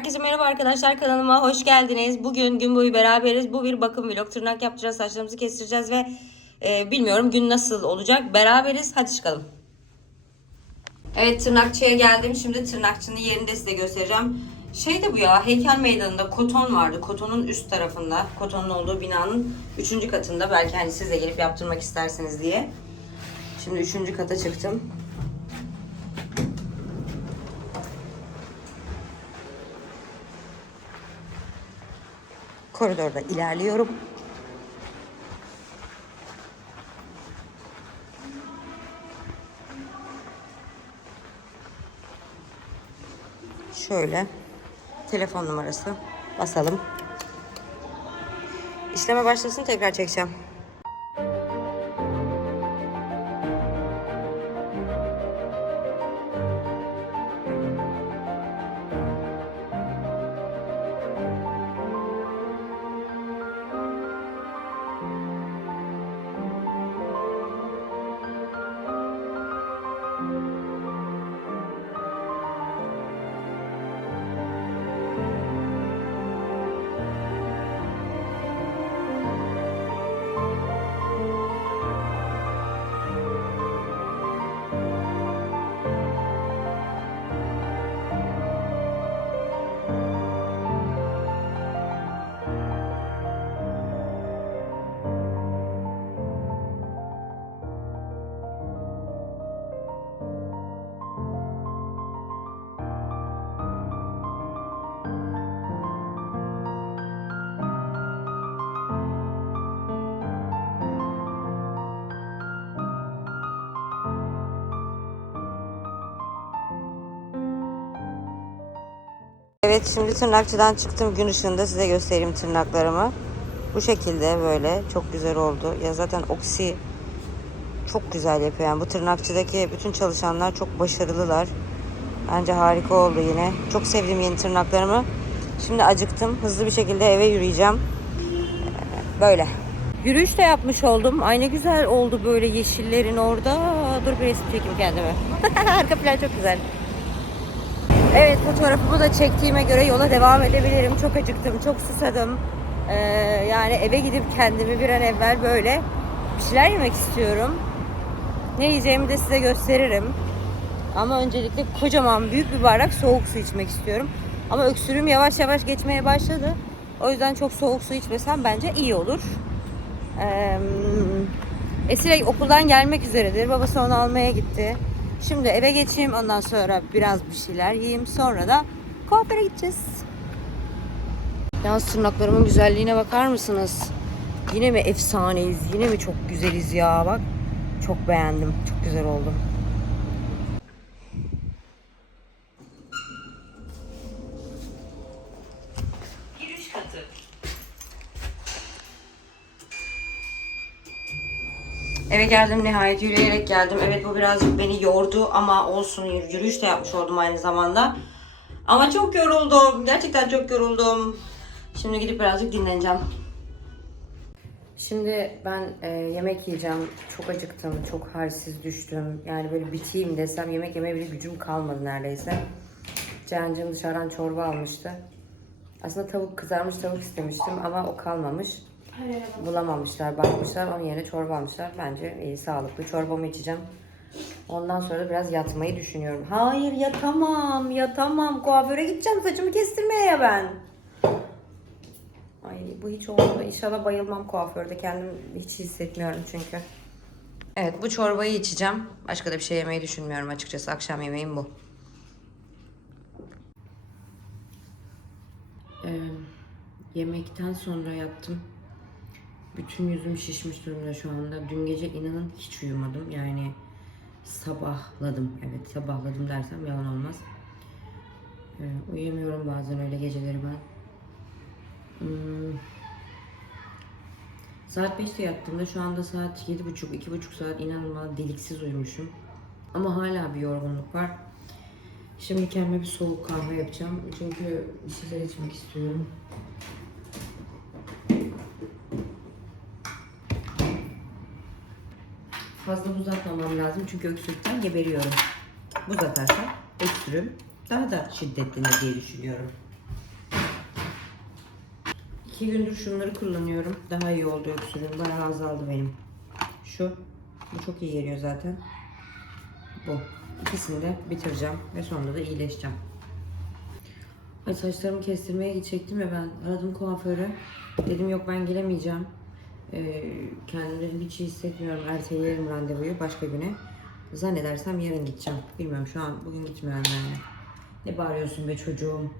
Herkese merhaba arkadaşlar kanalıma hoş geldiniz. Bugün gün boyu beraberiz. Bu bir bakım vlog. Tırnak yapacağız, saçlarımızı kestireceğiz ve e, bilmiyorum gün nasıl olacak. Beraberiz. Hadi çıkalım. Evet tırnakçıya geldim. Şimdi tırnakçının yerini de size göstereceğim. Şey de bu ya heykel meydanında koton vardı. Kotonun üst tarafında. Kotonun olduğu binanın 3. katında. Belki hani siz de gelip yaptırmak isterseniz diye. Şimdi 3. kata çıktım. Koridorda ilerliyorum. Şöyle telefon numarası basalım. İşleme başlasın tekrar çekeceğim. Evet şimdi tırnakçıdan çıktım gün ışığında size göstereyim tırnaklarımı. Bu şekilde böyle çok güzel oldu. Ya zaten Oksi çok güzel yapıyor. Yani bu tırnakçıdaki bütün çalışanlar çok başarılılar. Bence harika oldu yine. Çok sevdim yeni tırnaklarımı. Şimdi acıktım. Hızlı bir şekilde eve yürüyeceğim. Böyle. Yürüyüş de yapmış oldum. Ay ne güzel oldu böyle yeşillerin orada. Dur bir resim çekeyim kendime. Arka plan çok güzel. Evet fotoğrafımı da çektiğime göre yola devam edebilirim. Çok acıktım, çok susadım. Ee, yani eve gidip kendimi bir an evvel böyle bir şeyler yemek istiyorum. Ne yiyeceğimi de size gösteririm. Ama öncelikle kocaman büyük bir bardak soğuk su içmek istiyorum. Ama öksürüğüm yavaş yavaş geçmeye başladı. O yüzden çok soğuk su içmesem bence iyi olur. Ee, Esile okuldan gelmek üzeredir. Babası onu almaya gitti. Şimdi eve geçeyim. Ondan sonra biraz bir şeyler yiyeyim. Sonra da kuaföre gideceğiz. Yalnız tırnaklarımın güzelliğine bakar mısınız? Yine mi efsaneyiz? Yine mi çok güzeliz ya? Bak. Çok beğendim. Çok güzel oldu. Eve geldim nihayet yürüyerek geldim. Evet bu birazcık beni yordu ama olsun yürüyüş de yapmış oldum aynı zamanda. Ama çok yoruldum. Gerçekten çok yoruldum. Şimdi gidip birazcık dinleneceğim. Şimdi ben e, yemek yiyeceğim. Çok acıktım. Çok halsiz düştüm. Yani böyle biteyim desem yemek yemeye bile gücüm kalmadı neredeyse. Cancığım dışarıdan çorba almıştı. Aslında tavuk kızarmış tavuk istemiştim ama o kalmamış. Bulamamışlar, bakmışlar. Onun yerine çorba almışlar. Bence iyi, sağlıklı. Çorbamı içeceğim. Ondan sonra biraz yatmayı düşünüyorum. Hayır yatamam, yatamam. Kuaföre gideceğim saçımı kestirmeye ya ben. Ay bu hiç olmadı. İnşallah bayılmam kuaförde. Kendim hiç hissetmiyorum çünkü. Evet bu çorbayı içeceğim. Başka da bir şey yemeyi düşünmüyorum açıkçası. Akşam yemeğim bu. Ee, yemekten sonra yattım. Bütün yüzüm şişmiş durumda şu anda. Dün gece inanın hiç uyumadım. Yani sabahladım. Evet sabahladım dersem yalan olmaz. Ee, uyuyamıyorum bazen öyle geceleri ben. Hmm. Saat 5'te yattığımda şu anda saat 7.30 2.5 saat inanın bana deliksiz uyumuşum. Ama hala bir yorgunluk var. Şimdi kendime bir soğuk kahve yapacağım. Çünkü bir şeyler içmek istiyorum. Fazla buz atmamam lazım çünkü öksürükten geberiyorum. Buz atarsam öksürüğüm daha da şiddetlenir diye düşünüyorum. İki gündür şunları kullanıyorum. Daha iyi oldu öksürüğüm. Bayağı azaldı benim. Şu. Bu çok iyi geliyor zaten. Bu. İkisini de bitireceğim. Ve sonunda da iyileşeceğim. Ay saçlarımı kestirmeye gidecektim ya ben aradım kuaförü. Dedim yok ben gelemeyeceğim. Ee, kendimi hiç iyi hissetmiyorum. Erteleyelim randevuyu başka güne. Zannedersem yarın gideceğim. Bilmiyorum şu an bugün gitmiyorum yani. Ne bağırıyorsun be çocuğum?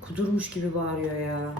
Kudurmuş gibi bağırıyor ya.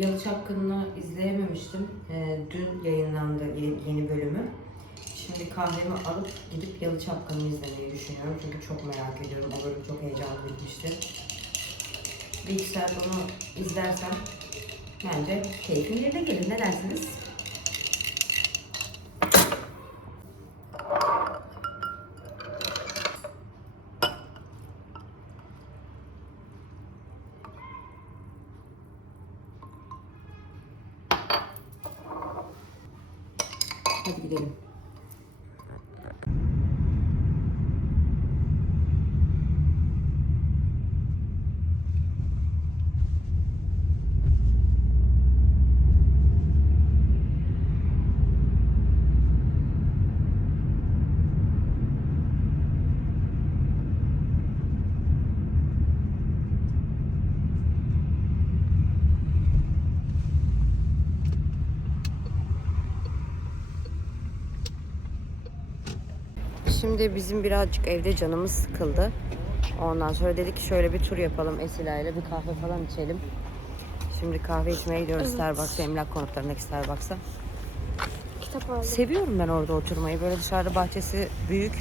Yalı Çapkını'nı izleyememiştim. Ee, dün yayınlandı yeni, bölümü. Şimdi kahvemi alıp gidip Yalı Çapkını'nı izlemeyi düşünüyorum. Çünkü çok merak ediyorum. O bölüm çok heyecanlı bitmişti. Bir iki saat onu izlersem bence keyfim yerine gelir. Ne dersiniz? Hadi gidelim. Şimdi bizim birazcık evde canımız sıkıldı. Ondan sonra dedik ki şöyle bir tur yapalım Esila ile bir kahve falan içelim. Şimdi kahve içmeye gidiyoruz Starbucks'a, emlak konutlarındaki Starbucks'a. Kitap aldım. Seviyorum ben orada oturmayı. Böyle dışarıda bahçesi büyük.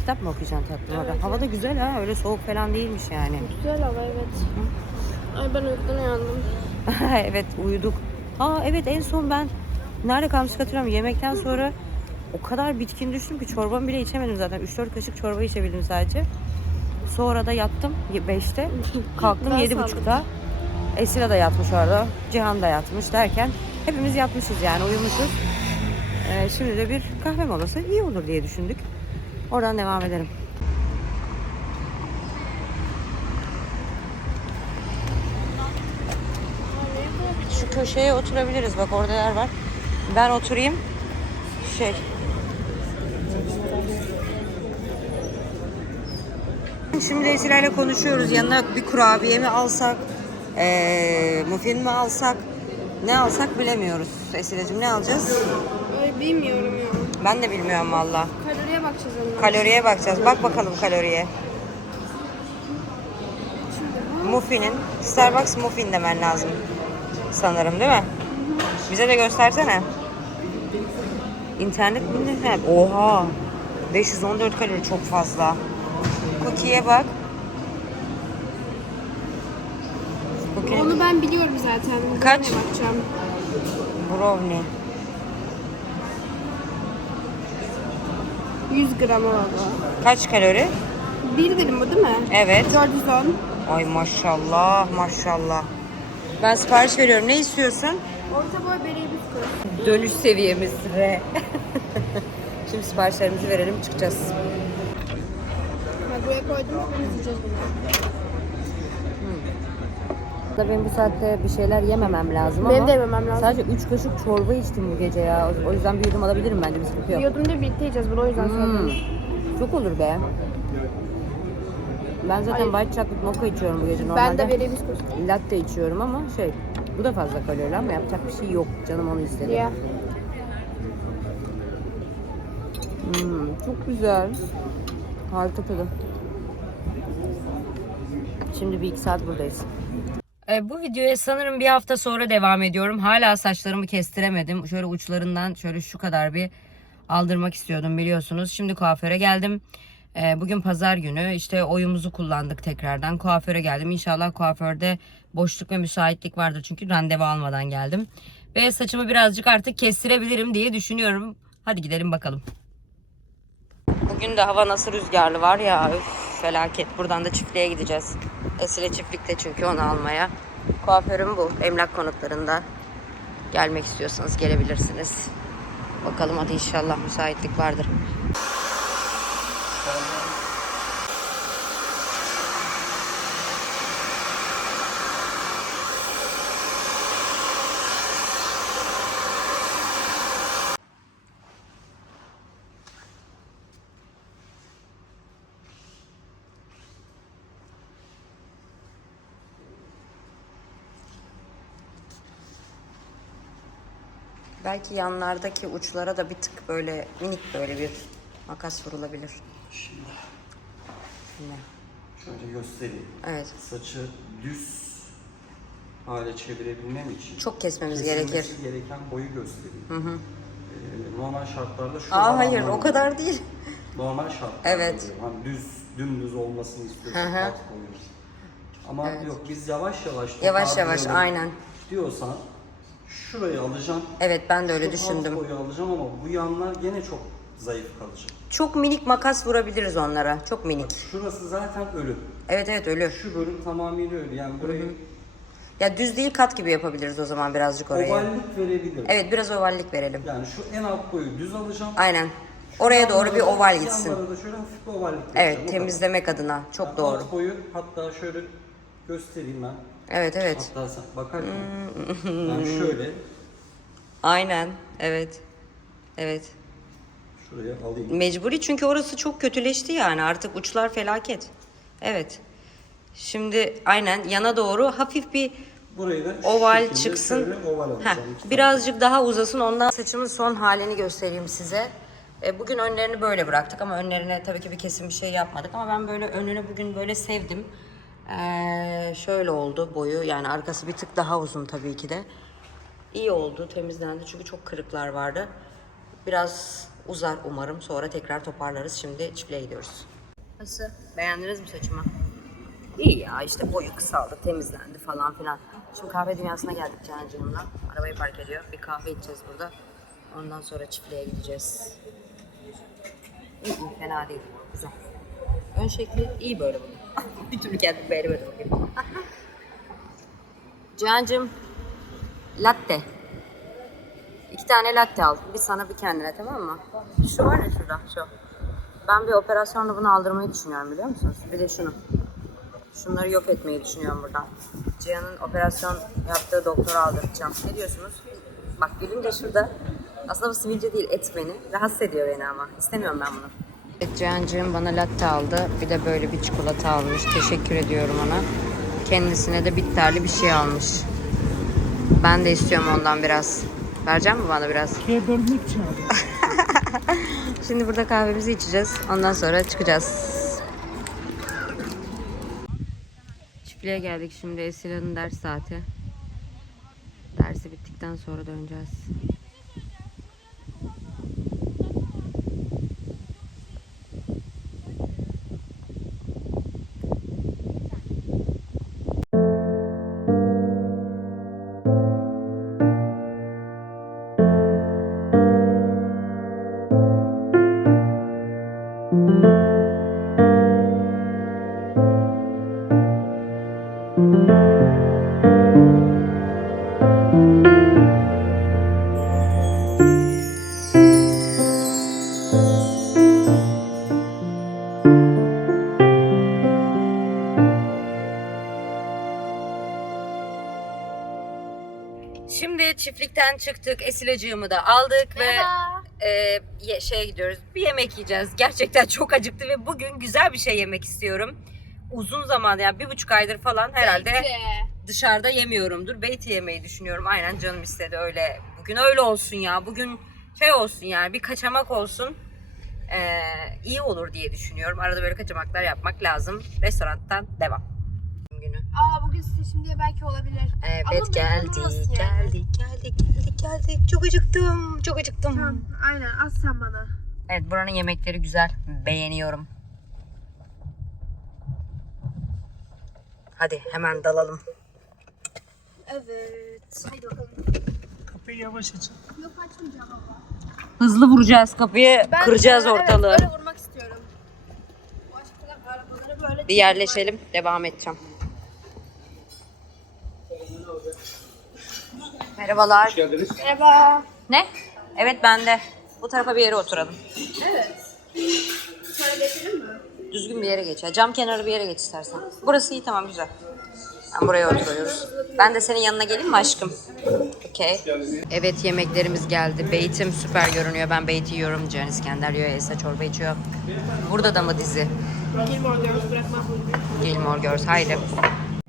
Kitap mı okuyacaksın tatlım orada? Hava da güzel ha. Öyle soğuk falan değilmiş yani. Güzel hava evet. Ay ben uykudan uyandım. evet uyuduk. Aa evet en son ben nerede kalmıştık hatırlamıyorum. Yemekten sonra o kadar bitkin düştüm ki çorbamı bile içemedim zaten. 3-4 kaşık çorba içebildim sadece. Sonra da yattım 5'te. Kalktım Ben 7.30'da. Esila da yatmış orada. Cihan da yatmış derken hepimiz yatmışız yani uyumuşuz. Ee, şimdi de bir kahve molası iyi olur diye düşündük. Oradan devam edelim. Şu köşeye oturabiliriz. Bak orada yer var. Ben oturayım. Şey. Şimdi Esila ile konuşuyoruz. Yanına bir kurabiye mi alsak? Ee, muffin mi alsak? Ne alsak bilemiyoruz. Esilacığım ne alacağız? Ay bilmiyorum ya. Ben de bilmiyorum valla. Kaloriye bakacağız ondan. Kaloriye bakacağız. Bak bakalım kaloriye. Muffin'in, Starbucks muffin demen lazım. Sanırım değil mi? Bize de göstersene. İnternet mi ne? Oha. 514 kalori çok fazla. Cookie'ye bak. Cookie Onu ben biliyorum zaten. Kaç? Bakacağım. brownie. 100 gram oldu. Kaç kalori? Bir dilim bu değil mi? Evet. 410. Ay maşallah maşallah. Ben sipariş veriyorum. Ne istiyorsun? Orta boy beri bisküvi. Dönüş seviyemiz ve Şimdi siparişlerimizi verelim çıkacağız. Koydum. Biz yiyeceğiz bunu. Benim bu saatte bir şeyler yememem lazım Benim ama de yememem lazım. sadece 3 kaşık çorba içtim bu gece ya. O yüzden bir yudum alabilirim bence bir sıkıntı yok. Yiyordum diye birlikte yiyeceğiz bunu o yüzden Hmm. söyledim. Çok olur be. Ben zaten white chocolate mocha içiyorum bu gece normalde. Ben de beri bisküvi. Latte içiyorum ama şey bu da fazla kalorili ama yapacak bir şey yok. Canım onu istedi. Ya. Hmm, çok güzel. Harika tadı. Şimdi bir iki saat buradayız. E, bu videoya sanırım bir hafta sonra devam ediyorum. Hala saçlarımı kestiremedim. Şöyle uçlarından şöyle şu kadar bir aldırmak istiyordum biliyorsunuz. Şimdi kuaföre geldim. E, bugün pazar günü işte oyumuzu kullandık tekrardan. Kuaföre geldim. İnşallah kuaförde boşluk ve müsaitlik vardır. Çünkü randevu almadan geldim. Ve saçımı birazcık artık kestirebilirim diye düşünüyorum. Hadi gidelim bakalım. Bugün de hava nasıl rüzgarlı var ya. Üf, felaket. Buradan da çiftliğe gideceğiz. Esile çiftlikte çünkü onu almaya. Kuaförüm bu. Emlak konutlarında. Gelmek istiyorsanız gelebilirsiniz. Bakalım hadi inşallah müsaitlik vardır. Belki yanlardaki uçlara da bir tık böyle minik böyle bir makas vurulabilir. Şimdi Yine. şöyle göstereyim. Evet. Saçı düz hale çevirebilmem için Çok kesmemiz gerekir. gereken boyu göstereyim. Ee, normal şartlarda şu Aa hayır o kadar değil. Normal şartlarda Evet. oluyor. Hani düz, dümdüz olmasını. Hı hı. Alt boyu. Ama yok biz yavaş yavaş Yavaş yavaş aynen. diyorsan şurayı alacağım. Evet ben de öyle şu düşündüm. Boyu alacağım ama bu yanlar gene çok zayıf kalacak. Çok minik makas vurabiliriz onlara. Çok minik. Şurası zaten ölü. Evet evet ölü. Şu bölüm tamamıyla ölü. Yani burayı Ya düz değil kat gibi yapabiliriz o zaman birazcık oraya. ovallik verebilirim. Evet biraz ovallik verelim. Yani şu en alt boyu düz alacağım. Aynen. Şu Oraya doğru bir oval gitsin. Yanlara da şöyle hafif bir ovallik vereceğim. Evet kadar. temizlemek adına. Çok Yani doğru. Alt boyu hatta şöyle göstereyim ben. Evet evet. Hatta sen bakarken Hmm. ben şöyle Aynen. Evet. Evet. şuraya alayım. Mecburi çünkü orası çok kötüleşti yani artık uçlar felaket. Evet. Şimdi aynen yana doğru hafif bir Burayı da şu oval şekilde çıksın. Şöyle oval Heh, alacağım. İki birazcık daha uzasın ondan saçımın son halini göstereyim size. E, bugün önlerini böyle bıraktık ama önlerine tabii ki bir kesim bir şey yapmadık ama ben böyle önünü bugün böyle sevdim. Ee, şöyle oldu boyu yani arkası bir tık daha uzun tabii ki de. İyi oldu temizlendi çünkü çok kırıklar vardı. Biraz uzar umarım sonra tekrar toparlarız. Şimdi çiftliğe gidiyoruz. Nasıl? Beğendiniz mi saçımı? İyi ya işte boyu kısaldı, temizlendi falan filan. Şimdi kahve dünyasına geldik Cancığım'la. Arabayı park ediyor. Bir kahve içeceğiz burada. Ondan sonra çiftliğe gideceğiz. İyi iyi fena değil. Güzel. Ön şekli iyi böyle bunun. bir türlü kendimi beğenemedim bugün. Cancığım latte. İki tane latte al. Bir sana bir kendine tamam mı? Şu var ya şurada şu. Ben bir operasyonla bunu aldırmayı düşünüyorum biliyor musunuz? Bir de şunu. Şunları yok etmeyi düşünüyorum buradan. Cihan'ın operasyon yaptığı doktora aldıracağım. Ne diyorsunuz? Bak gülünce şurada. Aslında bu sivilce değil et beni. Rahatsız ediyor beni ama. İstemiyorum ben bunu. Cihan'cığım bana latte aldı. Bir de böyle bir çikolata almış. Teşekkür ediyorum ona. Kendisine de bitterli bir şey almış. Ben de istiyorum ondan biraz. Verecek mi bana biraz? Çağırdı. Şimdi burada kahvemizi içeceğiz. Ondan sonra çıkacağız. Çiftliğe geldik şimdi Esile'nin ders saati. Dersi bittikten sonra döneceğiz. Çiftlikten çıktık. Esilacığımı da aldık Merhaba. ve e, ye- şeye gidiyoruz. Bir yemek yiyeceğiz. Gerçekten çok acıktı ve bugün güzel bir şey yemek istiyorum. Uzun zaman yani bir buçuk aydır falan herhalde Beyti. dışarıda yemiyorumdur. Beyti yemeyi düşünüyorum. Aynen canım istedi öyle. Bugün öyle olsun ya. Bugün şey olsun yani bir kaçamak olsun. Ee, iyi olur diye düşünüyorum. Arada böyle kaçamaklar yapmak lazım. Restorantan devam. Günü. Aa bugün seçim diye belki olabilir. Evet Ama olmaz yani. geldik, geldik, geldik, geldik. Çok acıktım, çok acıktım. Tamam aynen az sen bana. Evet buranın yemekleri güzel. Beğeniyorum. Hadi hemen dalalım. Evet. Haydi bakalım. Kapıyı yavaş açın. Yok açmayacağım abla. Hızlı vuracağız kapıyı, kıracağız e, ortalığı. Evet böyle vurmak istiyorum. Bir yerleşelim. Devam edeceğim. Merhabalar. geldiniz. Merhaba. Ne? Evet ben de. Bu tarafa bir yere oturalım. Evet. Şöyle geçelim mi? Düzgün bir yere geç. ya. Cam kenarı bir yere geç istersen. Burası iyi tamam güzel. Ben buraya oturuyoruz. Ben de senin yanına geleyim mi aşkım? Okey. Evet yemeklerimiz geldi. Beytim süper görünüyor. Ben beyti yiyorum. Can İskender yiyor. Esra çorba içiyor. Burada da mı dizi? Gilmore Girls bırakmam. Gilmore Girls. Haydi.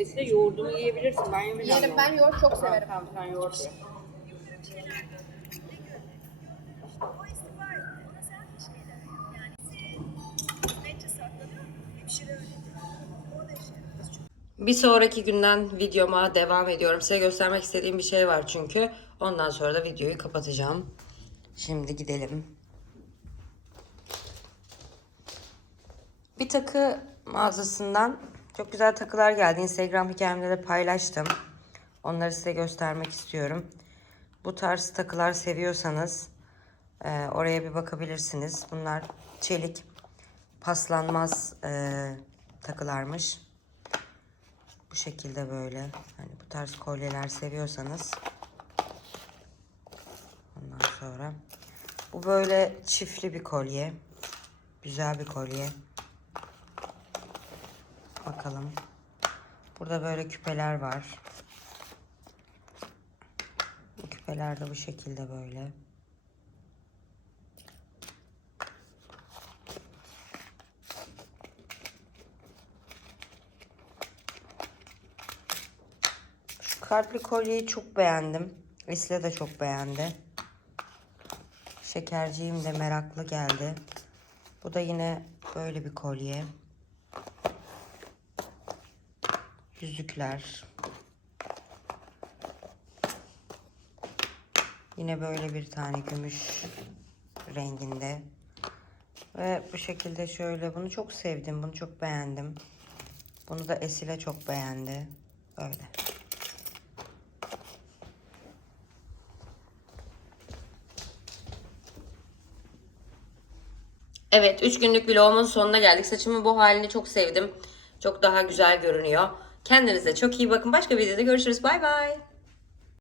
Esra yoğurdumu yiyebilirsin. Ben yemeyeceğim. Yerim ben yoğurt çok severim. Tamam sen yoğurt ye. Bir sonraki günden videoma devam ediyorum. Size göstermek istediğim bir şey var çünkü. Ondan sonra da videoyu kapatacağım. Şimdi gidelim. Bir takı mağazasından çok güzel takılar geldi. Instagram hikayemde de paylaştım. Onları size göstermek istiyorum. Bu tarz takılar seviyorsanız e, oraya bir bakabilirsiniz. Bunlar çelik paslanmaz e, takılarmış. Bu şekilde böyle. Hani bu tarz kolyeler seviyorsanız. Ondan sonra. Bu böyle çiftli bir kolye. Güzel bir kolye. Bakalım. Burada böyle küpeler var. Bu küpeler de bu şekilde böyle. Şu kalpli kolyeyi çok beğendim. Esile de çok beğendi. Şekerciğim de meraklı geldi. Bu da yine böyle bir kolye. Yüzükler. Yine böyle bir tane gümüş renginde. Ve bu şekilde şöyle bunu çok sevdim. Bunu çok beğendim. Bunu da Esile çok beğendi. Böyle. Evet 3 günlük vlogumun sonuna geldik. Saçımın bu halini çok sevdim. Çok daha güzel görünüyor. Kendinize çok iyi bakın. Başka videoda görüşürüz. Bay bay.